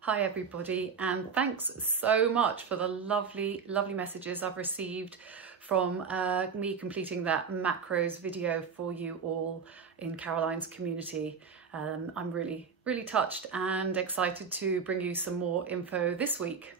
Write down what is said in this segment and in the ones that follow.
Hi everybody, and thanks so much for the lovely messages I've received from me completing that macros video for you all in Caroline's community. I'm really touched and excited to bring you some more info this week.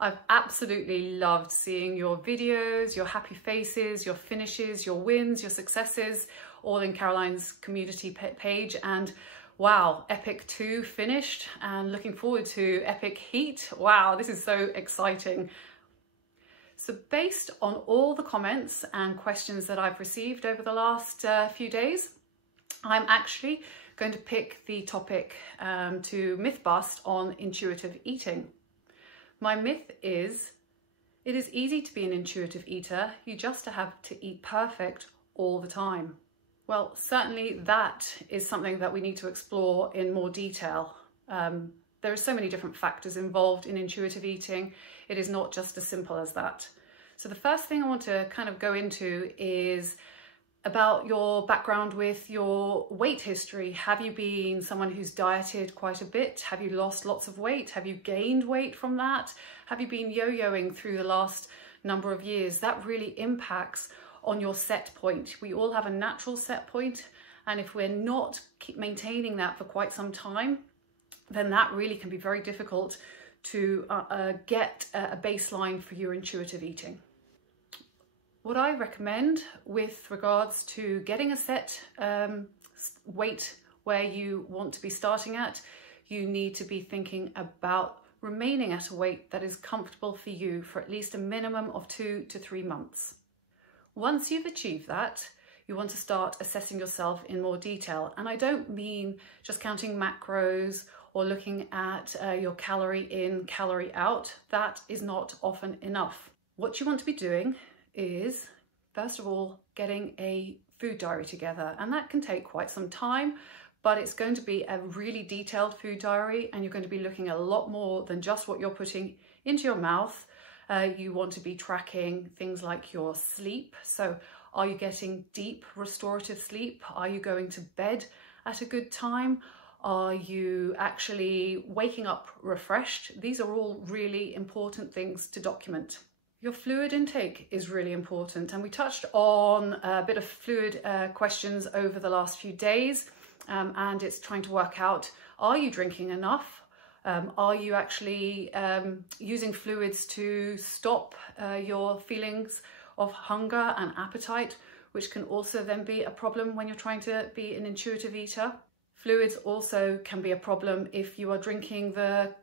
I've absolutely loved seeing your videos, your happy faces, your finishes, your wins, your successes, all in Caroline's community page. And wow, Epic 2 finished and looking forward to Epic Heat. Wow, this is so exciting. So based on all the comments and questions that I've received over the last few days, I'm actually going to pick the topic to myth bust on intuitive eating. My myth is, it is easy to be an intuitive eater, you just have to eat perfect all the time. Well, certainly that is something that we need to explore in more detail. There are so many different factors involved in intuitive eating. It is not just as simple as that. So the first thing I want to kind of go into is about your background with your weight history. Have you been someone who's dieted quite a bit? Have you lost lots of weight? Have you gained weight from that? Have you been yo-yoing through the last number of years? That really impacts on your set point. We all have a natural set point, and if we're not maintaining that for quite some time, then that really can be very difficult to get a baseline for your intuitive eating. What I recommend with regards to getting a set weight where you want to be starting at, you need to be thinking about remaining at a weight that is comfortable for you for at least a minimum of 2 to 3 months. Once you've achieved that, you want to start assessing yourself in more detail. And I don't mean just counting macros or looking at your calorie in, calorie out. That is not often enough. What you want to be doing is, first of all, getting a food diary together. And that can take quite some time, but it's going to be a really detailed food diary, and you're going to be looking at a lot more than just what you're putting into your mouth. You want to be tracking things like your sleep. So are you getting deep restorative sleep? Are you going to bed at a good time? Are you actually waking up refreshed? These are all really important things to document. Your fluid intake is really important, and we touched on a bit of fluid questions over the last few days, and it's trying to work out, are you drinking enough? Are you actually using fluids to stop your feelings of hunger and appetite, which can also then be a problem when you're trying to be an intuitive eater? Fluids also can be a problem if you are drinking the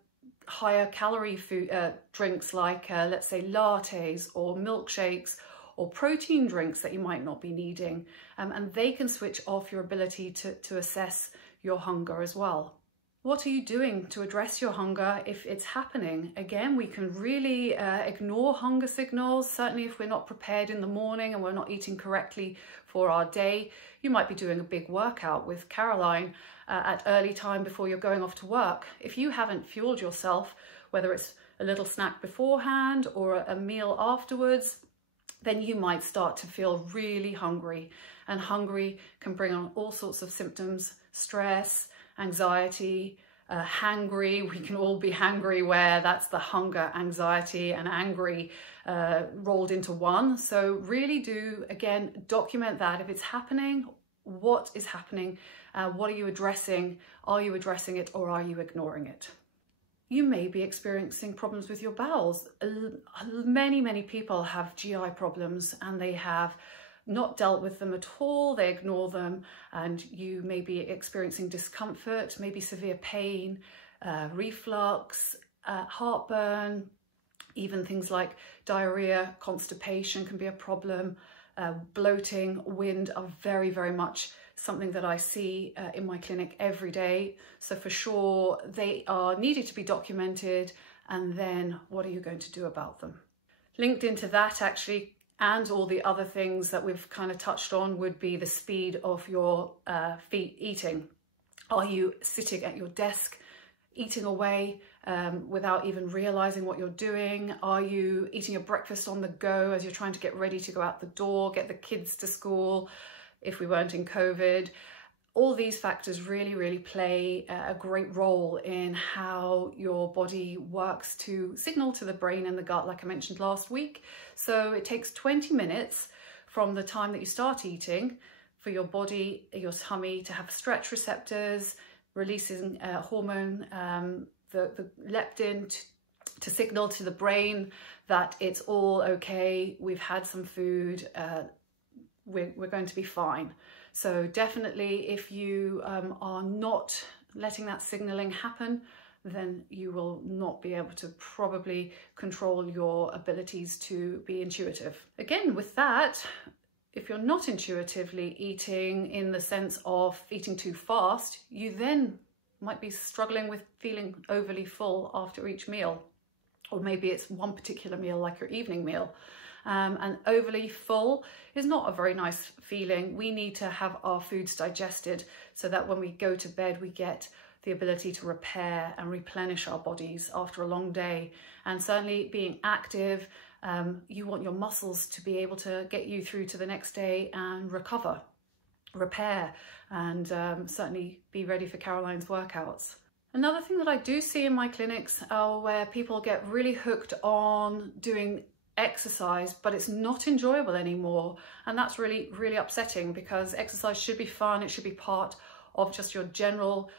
higher calorie food drinks like let's say lattes or milkshakes or protein drinks that you might not be needing, and they can switch off your ability to assess your hunger as well. What are you doing to address your hunger if it's happening? Again, we can really ignore hunger signals. Certainly if we're not prepared in the morning and we're not eating correctly for our day. You might be doing a big workout with Caroline at early time before you're going off to work. If you haven't fueled yourself, whether it's a little snack beforehand or a meal afterwards, then you might start to feel really hungry. And hungry can bring on all sorts of symptoms: stress, anxiety, hangry. We can all be hangry, where that's the hunger, anxiety and angry rolled into one. So really do, again, document that. If it's happening, what is happening? What are you addressing? Are you addressing it, or are you ignoring it? You may be experiencing problems with your bowels. Many people have GI problems and they have not dealt with them at all. They ignore them, and you may be experiencing discomfort, maybe severe pain, reflux, heartburn, even things like diarrhea, constipation can be a problem. Bloating, wind are very much something that I see in my clinic every day. So for sure, they are needed to be documented. And then what are you going to do about them? Linked into that, actually, and all the other things that we've kind of touched on, would be the speed of your eating. Are you sitting at your desk eating away without even realizing what you're doing? Are you eating your breakfast on the go as you're trying to get ready to go out the door, get the kids to school, if we weren't in COVID? all these factors really play a great role in how your body works to signal to the brain and the gut, like I mentioned last week. So it takes 20 minutes from the time that you start eating for your body, your tummy, to have stretch receptors, releasing hormone, the leptin, to signal to the brain that it's all okay, we've had some food, we're going to be fine. So definitely, if you are not letting that signaling happen, then you will not be able to probably control your abilities to be intuitive. Again, with that, if you're not intuitively eating in the sense of eating too fast, you then might be struggling with feeling overly full after each meal. Or maybe it's one particular meal, like your evening meal. And overly full is not a very nice feeling. We need to have our foods digested so that when we go to bed, we get the ability to repair and replenish our bodies after a long day. And certainly being active, you want your muscles to be able to get you through to the next day and recover, repair, and certainly be ready for Caroline's workouts. Another thing that I do see in my clinics are where people get really hooked on doing exercise, but it's not enjoyable anymore. And that's really upsetting, because exercise should be fun. It should be part of just your general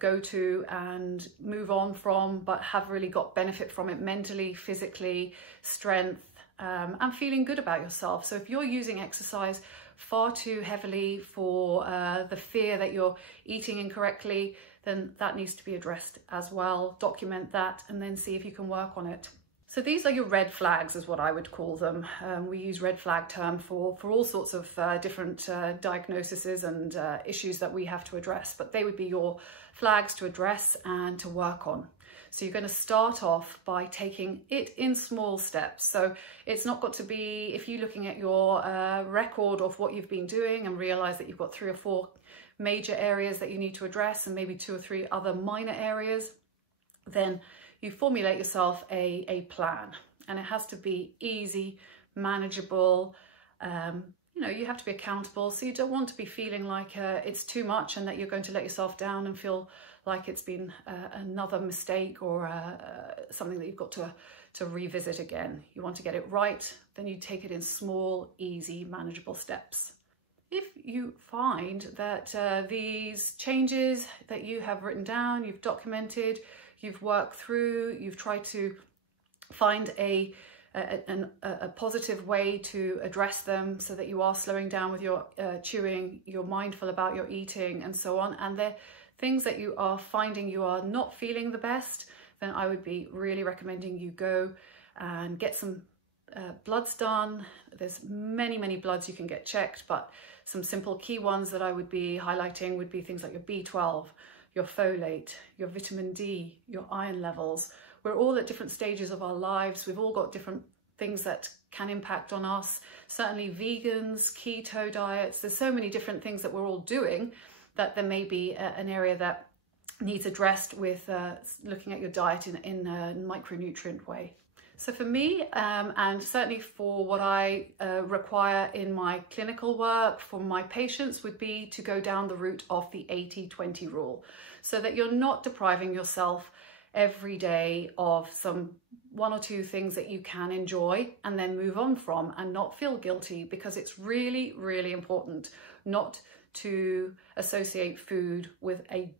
go-to and move on from, but have really got benefit from it mentally, physically, strength, and feeling good about yourself. So if you're using exercise far too heavily for the fear that you're eating incorrectly, then that needs to be addressed as well. Document that and then see if you can work on it. So these are your red flags, is what I would call them. We use red flag term for all sorts of different diagnoses and issues that we have to address, but they would be your flags to address and to work on. So you're going to start off by taking it in small steps. So it's not got to be, if you're looking at your record of what you've been doing and realize that you've got 3 or 4 major areas that you need to address and maybe 2 or 3 other minor areas, then you formulate yourself a plan, and it has to be easy, manageable. You know, you have to be accountable, so you don't want to be feeling like it's too much and that you're going to let yourself down and feel like it's been another mistake or something that you've got to revisit again. You want to get it right, then you take it in small, easy, manageable steps. If you find that these changes that you have written down, you've documented, you've worked through, you've tried to find a positive way to address them so that you are slowing down with your chewing, you're mindful about your eating and so on, and they're things that you are finding you are not feeling the best, then I would be really recommending you go and get some bloods done. There's many bloods you can get checked, but some simple key ones that I would be highlighting would be things like your B12, your folate, your vitamin D, your iron levels. We're all at different stages of our lives. We've all got different things that can impact on us. Certainly vegans, keto diets, there's so many different things that we're all doing that there may be an area that needs addressed with looking at your diet in a micronutrient way. So for me, and certainly for what I require in my clinical work for my patients, would be to go down the route of the 80-20 rule, so that you're not depriving yourself every day of some 1 or 2 things that you can enjoy and then move on from and not feel guilty, because it's really important not to associate food with a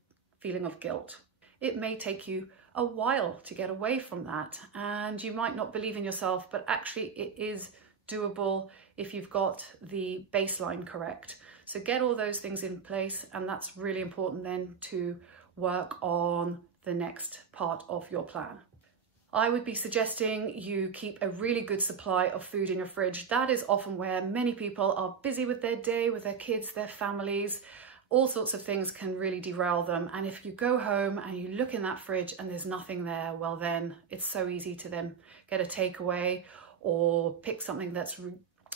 feeling of guilt. It may take you a while to get away from that, and you might not believe in yourself, but actually it is doable if you've got the baseline correct. So get all those things in place, and that's really important then to work on the next part of your plan. I would be suggesting you keep a really good supply of food in your fridge. That is often where many people are busy with their day, with their kids, their families. All sorts of things can really derail them. And if you go home and you look in that fridge and there's nothing there, well then it's so easy to then get a takeaway or pick something that's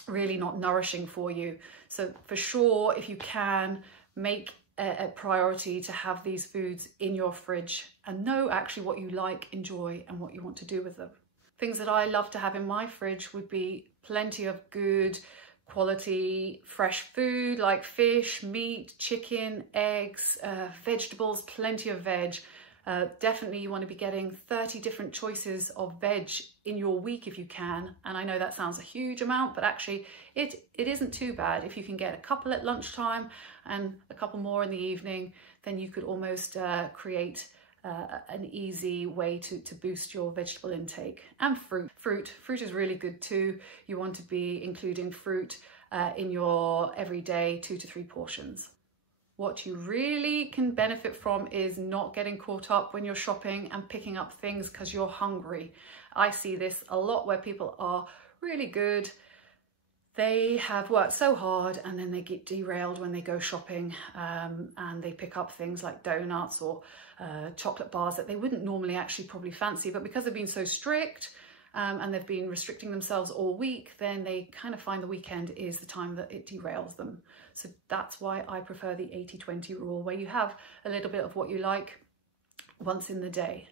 really not nourishing for you. So for sure, if you can, make a priority to have these foods in your fridge and know actually what you like, enjoy, and what you want to do with them. Things that I love to have in my fridge would be plenty of good quality fresh food like fish, meat, chicken, eggs, vegetables, plenty of veg. Definitely you want to be getting 30 different choices of veg in your week if you can. And I know that sounds a huge amount, but actually it isn't too bad. If you can get a couple at lunchtime and a couple more in the evening, then you could almost create an easy way to boost your vegetable intake. And fruit is really good too. You want to be including fruit in your everyday 2 to 3 portions. What you really can benefit from is not getting caught up when you're shopping and picking up things because you're hungry. I see this a lot where people are really good. They have worked so hard and then they get derailed when they go shopping, and they pick up things like donuts or chocolate bars that they wouldn't normally actually probably fancy, but because they've been so strict and they've been restricting themselves all week, then they kind of find the weekend is the time that it derails them. So that's why I prefer the 80-20 rule, where you have a little bit of what you like once in the day.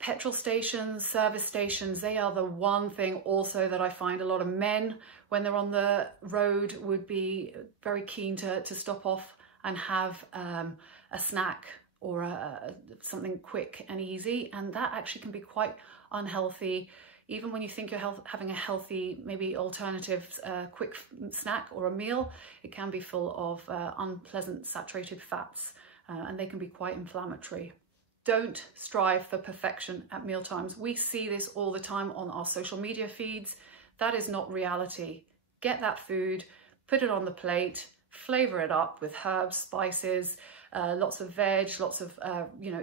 Petrol stations, service stations, they are the one thing also that I find a lot of men, when they're on the road, would be very keen to stop off and have a snack or something quick and easy. And that actually can be quite unhealthy. Even when you think you're having a healthy, maybe alternative quick snack or a meal, it can be full of unpleasant saturated fats, and they can be quite inflammatory. Don't strive for perfection at mealtimes. We see this all the time on our social media feeds. That is not reality. Get that food, put it on the plate, flavor it up with herbs, spices, lots of veg, lots of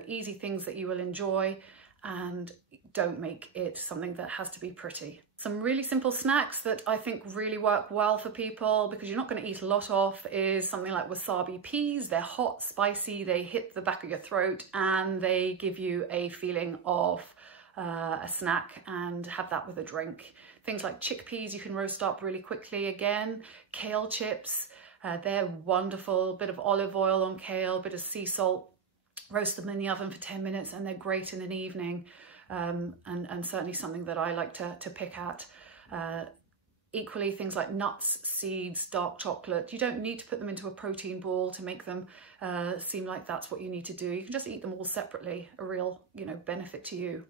easy things that you will enjoy, and don't make it something that has to be pretty. Some really simple snacks that I think really work well for people, because you're not going to eat a lot of, is something like wasabi peas. They're hot, spicy, they hit the back of your throat, and they give you a feeling of a snack, and have that with a drink. Things like chickpeas you can roast up really quickly again. Kale chips, they're wonderful. Bit of olive oil on kale, bit of sea salt, roast them in the oven for 10 minutes and they're great in an evening. And certainly something that I like to pick at. Equally, things like nuts, seeds, dark chocolate, you don't need to put them into a protein ball to make them seem like that's what you need to do. You can just eat them all separately, a real benefit to you.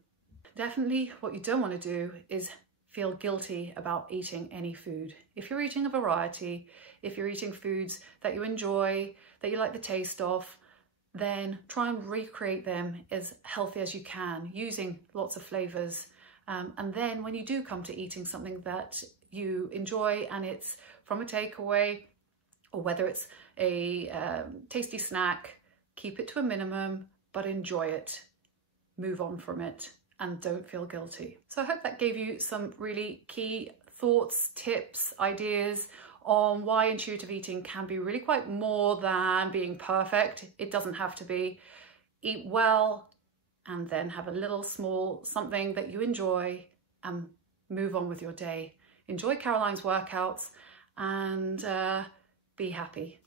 Definitely what you don't want to do is feel guilty about eating any food. If you're eating a variety, if you're eating foods that you enjoy, that you like the taste of, then try and recreate them as healthy as you can, using lots of flavors. And then when you do come to eating something that you enjoy, and it's from a takeaway, or whether it's a tasty snack, keep it to a minimum, but enjoy it. Move on from it and don't feel guilty. So I hope that gave you some really key thoughts, tips, ideas on why intuitive eating can be really quite more than being perfect. It doesn't have to be. Eat well and then have a little small something that you enjoy and move on with your day. Enjoy Caroline's workouts and be happy.